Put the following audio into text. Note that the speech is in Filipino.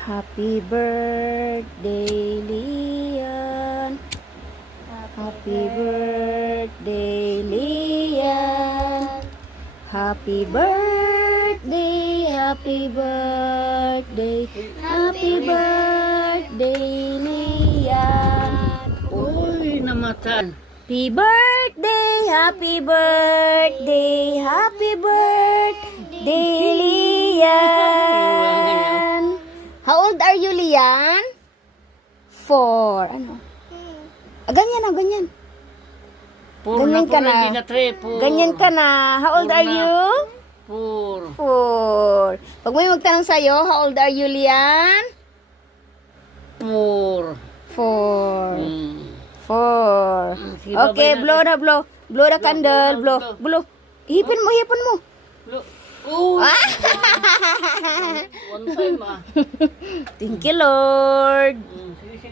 Happy birthday, Lian. Happy birthday, Lian. Happy birthday, happy birthday, happy birthday, Lian. Uy, namatan. Happy birthday, happy birthday, happy birthday, Lian. How old are you, Lian? 4. Ano? Ganyan, ganyan. Puro Ganyan na ka puro, na. hindi na 3. Puro. Ganyan ka na. How old Four are na. you? 4. 4. Pag may magtanong sa'yo, how old are you, Lian? 4. 4. Hmm. 4. Sige, Okay, babay natin. blow na, blow. Blow the candle, blow. blow. Blow. Hipin mo, hipin mo. Oh, one time ah. Thank you, Lord. Sige, sige.